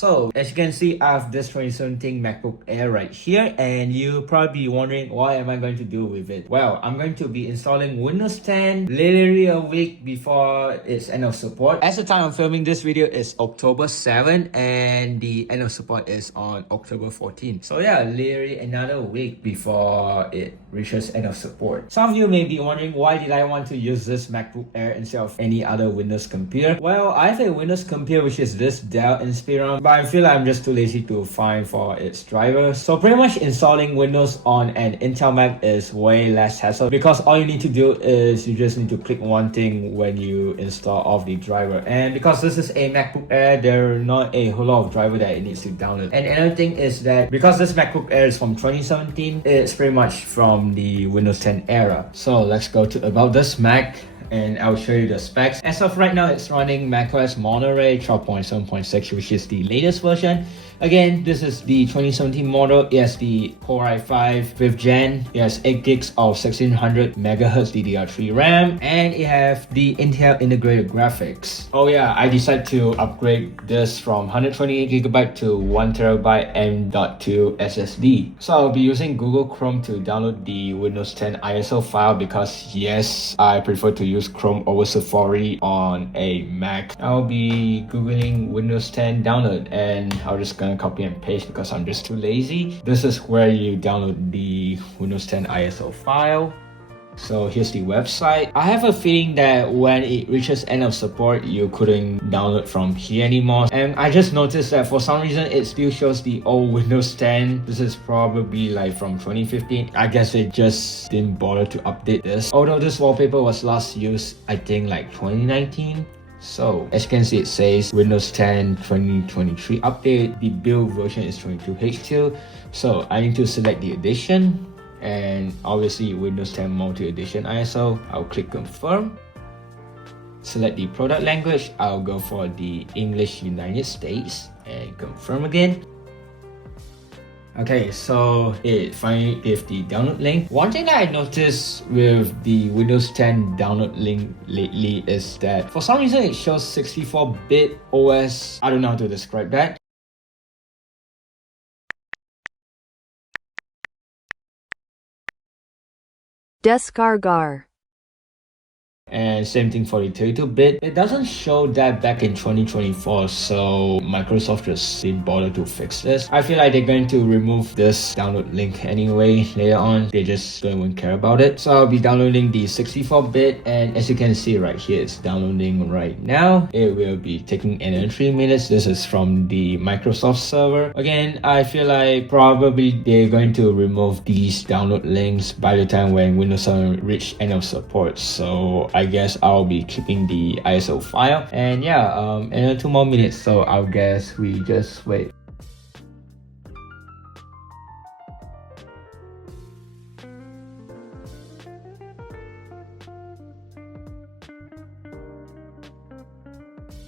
So as you can see, I have this 2017 MacBook Air right here, and you probably be wondering what am I going to do with it. Well, I'm going to be installing Windows 10 literally a week before its end of support. As the time I'm filming this video is October 7th, and the end of support is on October 14th. So yeah, literally another week before it reaches end of support. Some of you may be wondering, why did I want to use this MacBook Air instead of any other Windows computer? Well, I have a Windows computer which is this Dell Inspiron, but I feel like I'm just too lazy to find for its drivers. So pretty much installing Windows on an Intel Mac is way less hassle, because all you need to do is you just need to click one thing when you install off the driver. And because this is a MacBook Air, there are not a whole lot of driver that it needs to download. And another thing is that because this MacBook Air is from 2017, it's pretty much from the Windows 10 era. So let's go to about this Mac, and I'll show you the specs. As of right now, it's running macOS Monterey 12.7.6, which is the latest version. Again, this is the 2017 model. It has the Core i5 5th gen. It has 8 gigs of 1600 MHz DDR3 RAM, and it has the Intel integrated graphics. Oh yeah, I decided to upgrade this from 128GB to 1TB M.2 SSD. So I'll be using Google Chrome to download the Windows 10 ISO file, because yes, I prefer to use Chrome over Safari on a Mac. I'll be googling Windows 10 download, and I'll just gonna copy and paste because I'm just too lazy. This is where you download the Windows 10 ISO file. So here's the website. I have a feeling that when it reaches end of support, you couldn't download from here anymore. And I just noticed that for some reason, it still shows the old Windows 10. This is probably like from 2015. I guess they just didn't bother to update this. Although this wallpaper was last used, I think like 2019. So as you can see, it says Windows 10 2023 update. The build version is 22H2. So I need to select the edition, and obviously Windows 10 multi-edition ISO. I'll click confirm. Select the product language. I'll go for the English United States and confirm again. Okay, so it finally gave the download link. One thing that I noticed with the Windows 10 download link lately is that for some reason it shows 64-bit OS. I don't know how to describe that. Descargar. And same thing for the 32-bit. It doesn't show that back in 2024, so Microsoft just didn't bother to fix this. I feel like they're going to remove this download link anyway later on. They just don't even care about it. So I'll be downloading the 64-bit, and as you can see right here, it's downloading right now. It will be taking another 3 minutes. This is from the Microsoft server. Again, I feel like probably they're going to remove these download links by the time when Windows 7 reach end of support. So I guess I'll be keeping the ISO file, and yeah, another 2 more minutes, so I'll guess we just wait.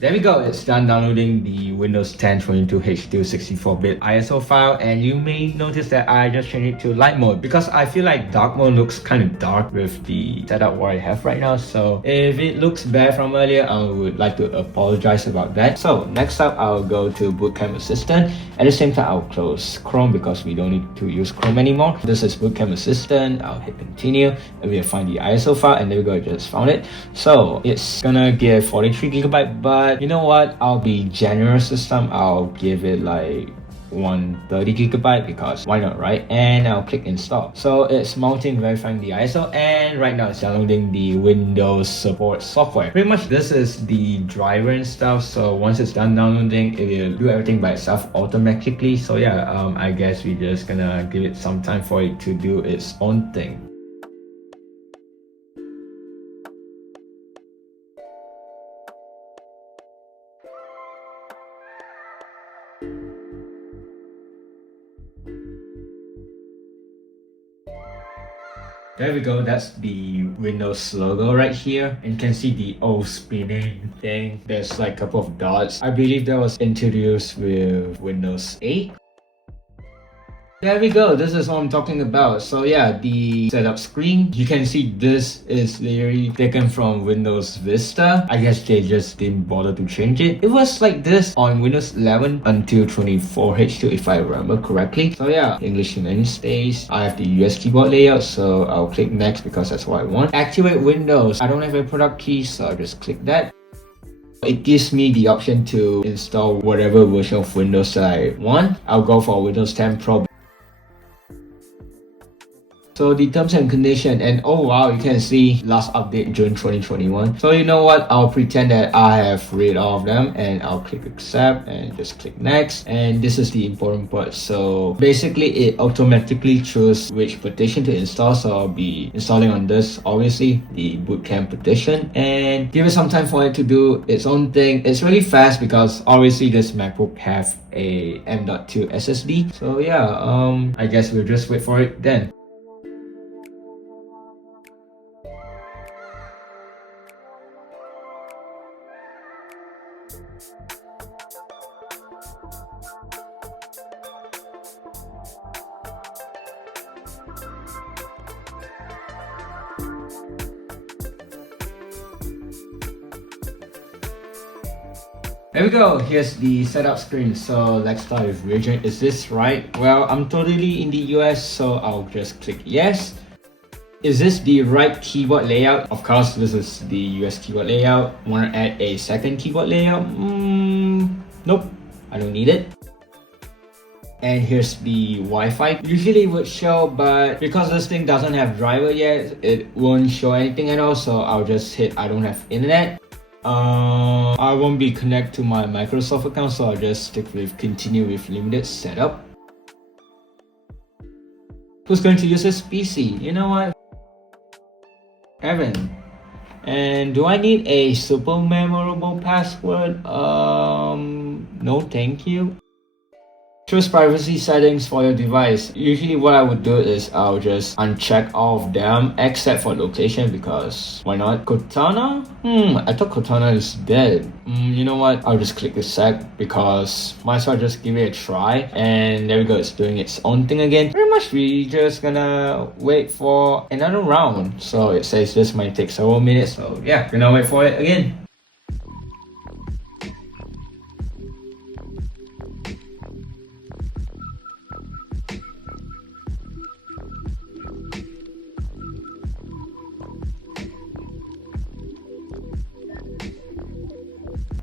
There we go, it's done downloading the Windows 10 22H2 64-bit ISO file, and you may notice that I just changed it to light mode because I feel like dark mode looks kind of dark with the setup what I have right now. So if it looks bad from earlier, I would like to apologize about that. So next up, I'll go to Bootcamp Assistant. At the same time, I'll close Chrome because we don't need to use Chrome anymore. This is Bootcamp Assistant. I'll hit continue, and we'll find the ISO file, and there we go, I just found it. So it's gonna give 43GB, but you know what, I'll be generous this time. I'll give it like 130GB because why not, right? And I'll click install. So it's mounting, verifying the ISO, and right now it's downloading the Windows support software. Pretty much this is the driver and stuff. So once it's done downloading, it will do everything by itself automatically. So yeah, I guess we're just gonna give it some time for it to do its own thing. There we go, that's the Windows logo right here. And you can see the O spinning thing. There's like a couple of dots. I believe that was introduced with Windows 8. There we go, this is what I'm talking about. So yeah, the setup screen, you can see this is literally taken from Windows Vista. I guess they just didn't bother to change it. It was like this on Windows 11 until 24H2 if I remember correctly. So yeah, English United States. I have the US keyboard layout, so I'll click next because that's what I want. Activate Windows. I don't have a product key, so I'll just click that. It gives me the option to install whatever version of Windows that I want. I'll go for Windows 10 Pro. So the terms and condition, and oh wow, you can see last update June 2021. So you know what, I'll pretend that I have read all of them and I'll click accept and just click next. And this is the important part. So basically it automatically chooses which partition to install. So I'll be installing on this, obviously the bootcamp partition, and give it some time for it to do its own thing. It's really fast because obviously this MacBook have a M.2 SSD. So yeah, I guess we'll just wait for it then. There we go, here's the setup screen. So let's start with region. Is this right? Well, I'm totally in the US, so I'll just click yes. Is this the right keyboard layout? Of course, this is the US keyboard layout. Want to add a second keyboard layout? Nope, I don't need it. And here's the Wi-Fi. Usually it would show, but because this thing doesn't have driver yet, it won't show anything at all. So I'll just hit I don't have internet. I won't be connected to my Microsoft account, so I'll just stick with continue with limited setup. Who's going to use this PC? You know what? Evan. And do I need a super memorable password? No thank you. Choose privacy settings for your device. Usually what I would do is I'll just uncheck all of them except for location, because why not? Cortana? I thought Cortana is dead. You know what? I'll just click accept because might as well just give it a try. And there we go, it's doing its own thing again. Pretty much we just gonna wait for another round. So it says this might take several minutes. So yeah, gonna wait for it again.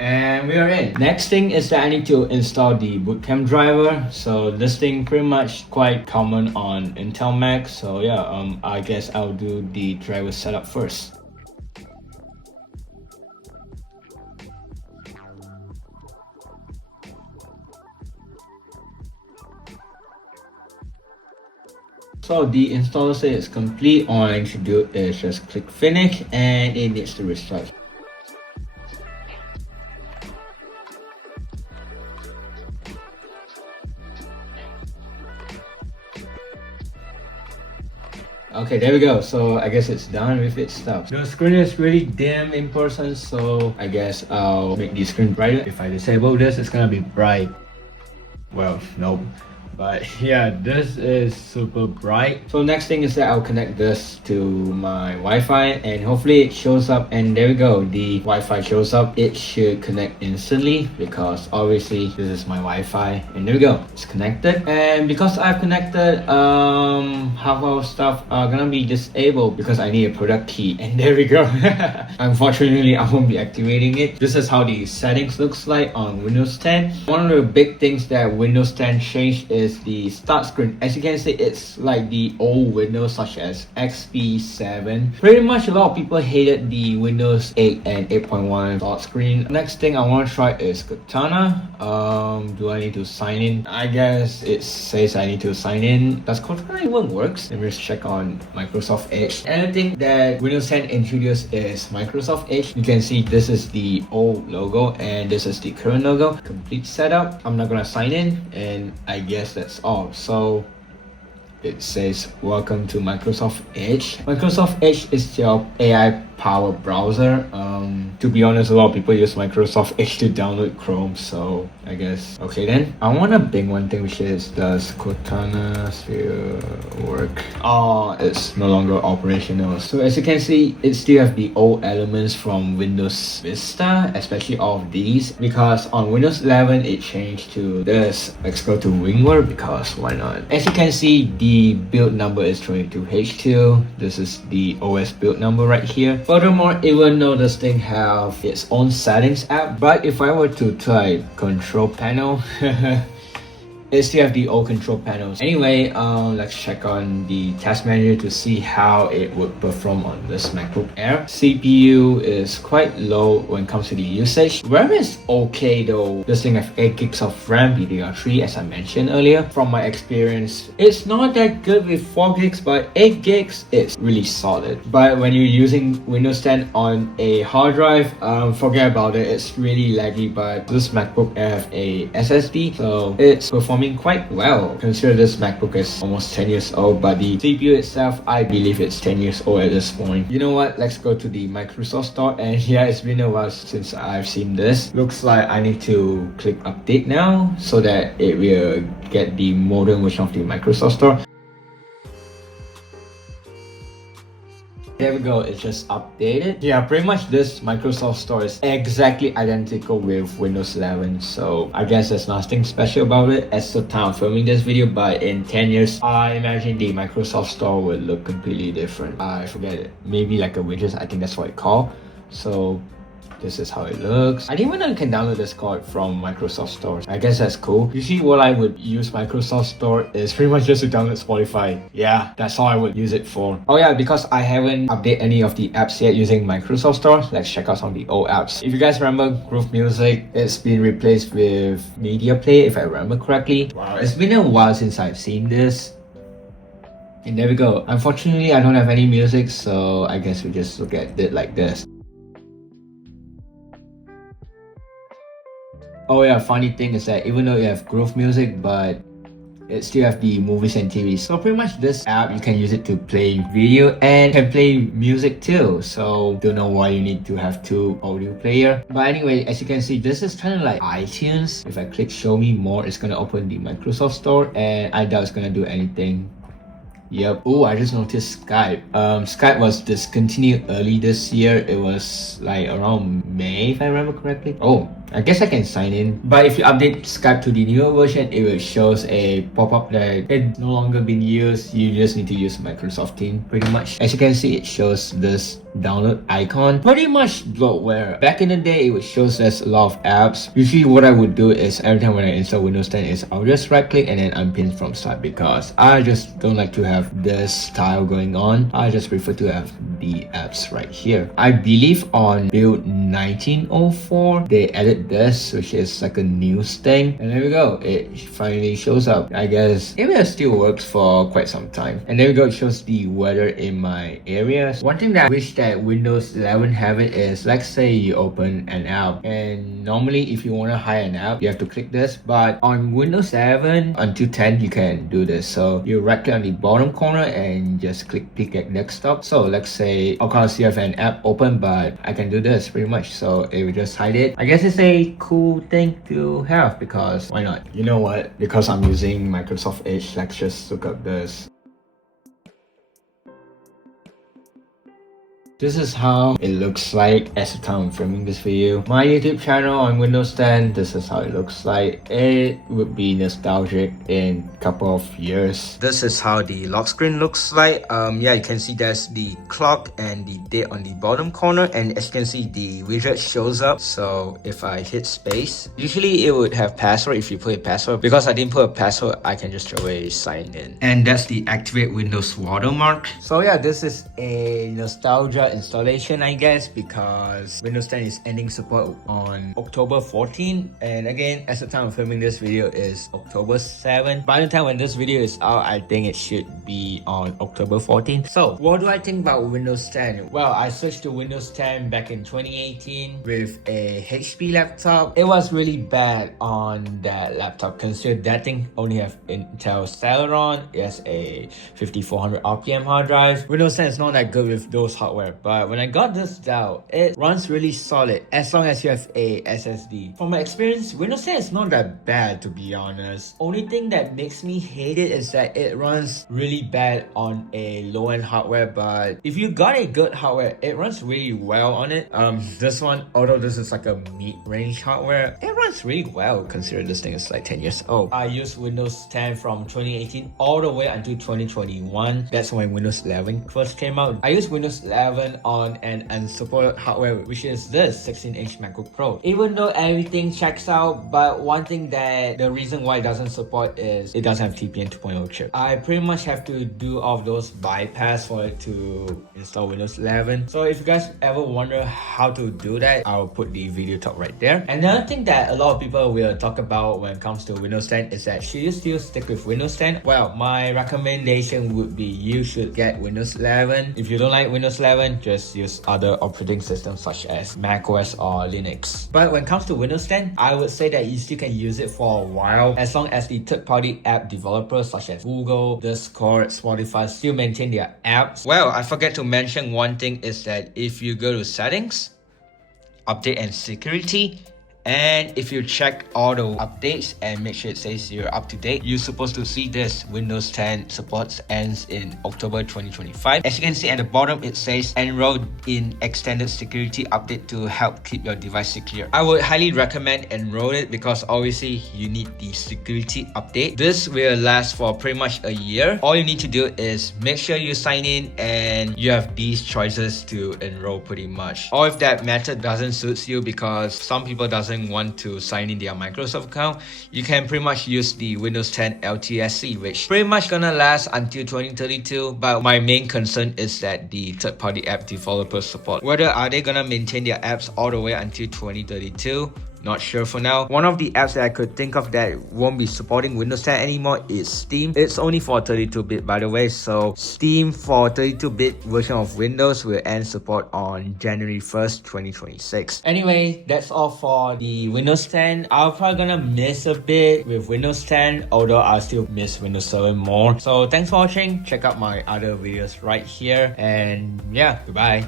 And we are in. Next thing is that I need to install the bootcamp driver. So this thing pretty much quite common on Intel Mac. So yeah, I guess I'll do the driver setup first. So the installer says it's complete. All I need to do is just click finish and it needs to restart. Okay, there we go. So I guess it's done with its stuff. The screen is really dim in person, so I guess I'll make the screen brighter. If I disable this, it's gonna be bright. Well, nope. But yeah, this is super bright. So next thing is that I'll connect this to my Wi-Fi and hopefully it shows up. And there we go, the Wi-Fi shows up. It should connect instantly because obviously this is my Wi-Fi. And there we go, it's connected. And because I've connected, half of stuff are gonna be disabled because I need a product key. And there we go. Unfortunately, I won't be activating it. This is how the settings looks like on Windows 10. One of the big things that Windows 10 changed is the start screen. As you can see, it's like the old Windows such as XP 7. Pretty much a lot of people hated the Windows 8 and 8.1 start screen. Next thing I want to try is Cortana. Do I need to sign in? I guess it says I need to sign in. Does Cortana even works? Let me just check on Microsoft Edge. Anything that Windows 10 introduced is Microsoft Edge. You can see this is the old logo and this is the current logo. Complete setup. I'm not gonna sign in and I guess that's all. So it says welcome to Microsoft Edge. Microsoft Edge is your AI power browser. To be honest, a lot of people use Microsoft Edge to download Chrome, so I guess. Okay then, I want to bring one thing, which is, does Cortana still work? Oh, it's no longer operational. So as you can see, it still have the old elements from Windows Vista, especially all of these, because on Windows 11 it changed to this. Let's go to WinWord, because why not? As you can see, the build number is 22H2. This is the OS build number right here. Furthermore, even though this thing have its own settings app, but if I were to type control panel, it still have the old control panels. Anyway, let's check on the task manager to see how it would perform on this MacBook Air. CPU is quite low when it comes to the usage. RAM is okay though. This thing has 8 gigs of RAM, DDR3 as I mentioned earlier. From my experience, it's not that good with 4 gigs, but 8 gigs is really solid. But when you're using Windows 10 on a hard drive, forget about it. It's really laggy, but this MacBook Air have a SSD, so it's performing quite well. Consider this MacBook is almost 10 years old, but the CPU itself, I believe it's 10 years old at this point. You know what? Let's go to the Microsoft Store, and yeah, it's been a while since I've seen this. Looks like I need to click update now so that it will get the modern version of the Microsoft Store. There we go, it's just updated. Yeah, pretty much this Microsoft Store is exactly identical with Windows 11, so I guess there's nothing special about it as the time of filming this video, but in 10 years, I imagine the Microsoft Store will look completely different. I forget it, maybe like a widget, I think that's what it's called. So this is how it looks. I didn't even know you can download this code from Microsoft Store. I guess that's cool. Usually what I would use Microsoft Store is pretty much just to download Spotify. Yeah, that's all I would use it for. Oh yeah, because I haven't updated any of the apps yet using Microsoft Store, let's check out some of the old apps. If you guys remember Groove Music, it's been replaced with Media Play if I remember correctly. Wow, it's been a while since I've seen this. And there we go. Unfortunately, I don't have any music, so I guess we just look at it like this. Oh yeah, funny thing is that even though you have Groove Music, but it still have the movies and TV. So pretty much this app, you can use it to play video and can play music too. So don't know why you need to have 2 audio player. But anyway, as you can see, this is kind of like iTunes. If I click show me more, it's gonna open the Microsoft Store, and I doubt it's gonna do anything. Yep. Oh, I just noticed Skype. Skype was discontinued early this year. It was like around May, if I remember correctly. Oh, I guess I can sign in. But if you update Skype to the newer version, it will show a pop-up that it's no longer been used. You just need to use Microsoft Teams pretty much. As you can see, it shows this download icon, pretty much bloatware. Back in the day, it would show us a lot of apps. Usually what I would do is every time when I install Windows 10 is I'll just right click and then unpin from start, because I just don't like to have this style going on. I just prefer to have the apps right here. I believe on build 1904 they added this, which is like a news thing, and there we go, it finally shows up. I guess it will still works for quite some time. And there we go, it shows the weather in my areas. One thing that I wish that Windows 11 have it is, let's say you open an app, and normally if you want to hide an app you have to click this, but on Windows 7 until 10 you can do this. So you right click on the bottom corner and just click pick at desktop. So let's say of course you have an app open, but I can do this pretty much, so it will just hide it. I guess it's a cool thing to have, because why not? You know what, because I'm using Microsoft Edge, let's just look up this. This is how it looks like as the time I'm filming this video. My YouTube channel on Windows 10, this is how it looks like. It would be nostalgic in a couple of years. This is how the lock screen looks like. Yeah, you can see there's the clock and the date on the bottom corner, and as you can see, the widget shows up. So if I hit space, usually it would have password if you put a password. Because I didn't put a password, I can just straight away sign in. And that's the activate Windows watermark. So yeah, this is a nostalgia installation, I guess, because Windows 10 is ending support on October 14, and again, as the time of filming this video is October 7. By the time when this video is out, I think it should be on October 14. So what do I think about Windows 10? Well, I switched to Windows 10 back in 2018 with a HP laptop. It was really bad on that laptop, considering that thing only have Intel Celeron. It has a 5400 RPM hard drive. Windows 10 is not that good with those hardware. but when I got this out, it runs really solid as long as you have a SSD. From my experience, Windows 10 is not that bad, to be honest. Only thing that makes me hate it is that it runs really bad on a low-end hardware, but if you got a good hardware, it runs really well on it. This one, although this is like a mid-range hardware, it runs really well considering this thing is like 10 years old. I used Windows 10 from 2018 all the way until 2021. That's when Windows 11 first came out. I used Windows 11 on an unsupported hardware, which is this 16-inch MacBook Pro. Even though everything checks out, but one thing that the reason why it doesn't support is it doesn't have TPM 2.0 chip. I pretty much have to do all of those bypass for it to install Windows 11. So if you guys ever wonder how to do that, I'll put the video talk right there. Another thing that a lot of people will talk about when it comes to Windows 10 is that should you still stick with Windows 10? Well, my recommendation would be you should get Windows 11. If you don't like Windows 11, just use other operating systems such as macOS or Linux. But when it comes to Windows 10, I would say that you still can use it for a while as long as the third-party app developers such as Google, Discord, Spotify still maintain their apps. Well, I forget to mention one thing is that if you go to settings, update and security, and if you check auto updates and make sure it says you're up to date, you're supposed to see this Windows 10 support ends in October 2025. As you can see at the bottom, it says enroll in extended security update to help keep your device secure. I would highly recommend enroll it because obviously you need the security update. This will last for pretty much a year. All you need to do is make sure you sign in and you have these choices to enroll pretty much. Or if that method doesn't suit you because some people doesn't want to sign in their Microsoft account, you can pretty much use the Windows 10 LTSC, which pretty much gonna last until 2032. But my main concern is that the third-party app developer support. Whether are they gonna maintain their apps all the way until 2032? Not sure for now. One of the apps that I could think of that won't be supporting Windows 10 anymore is Steam. It's only for 32-bit by the way, so Steam for 32-bit version of Windows will end support on January 1st, 2026. Anyway, that's all for the Windows 10. I'm probably gonna miss a bit with Windows 10, although I still miss Windows 7 more. So thanks for watching. Check out my other videos right here, and yeah, goodbye.